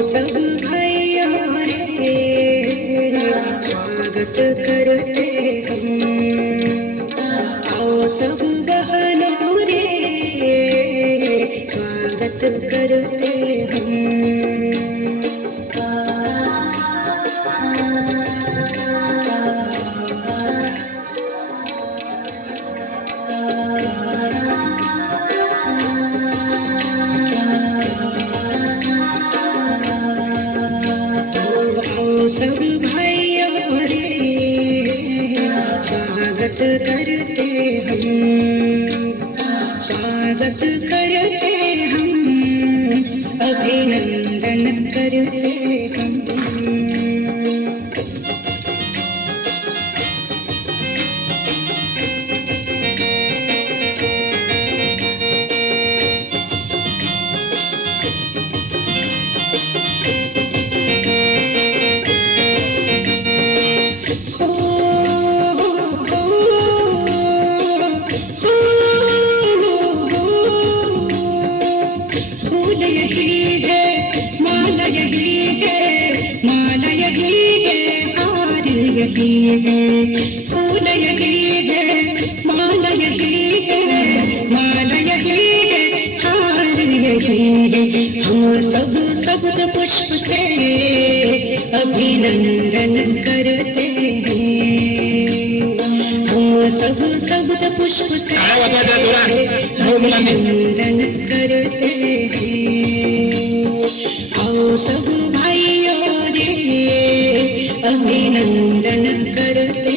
सब भाइयों रे स्वागत करते हम। आओ सब बहनों रे स्वागत करते हम। सब भाइयों रे स्वागत करते हम, स्वागत करते हम, अभिनंदन करते हम। यही है फूल, यही है माला, यही है माला, यही है हार, यही है। हम सब शब्द पुष्प से अभिनंदन करते हैं। हम सब शब्द पुष्प से अभिनंदन करते हैं। आओ सब भाइयों रे अभिनंदन करते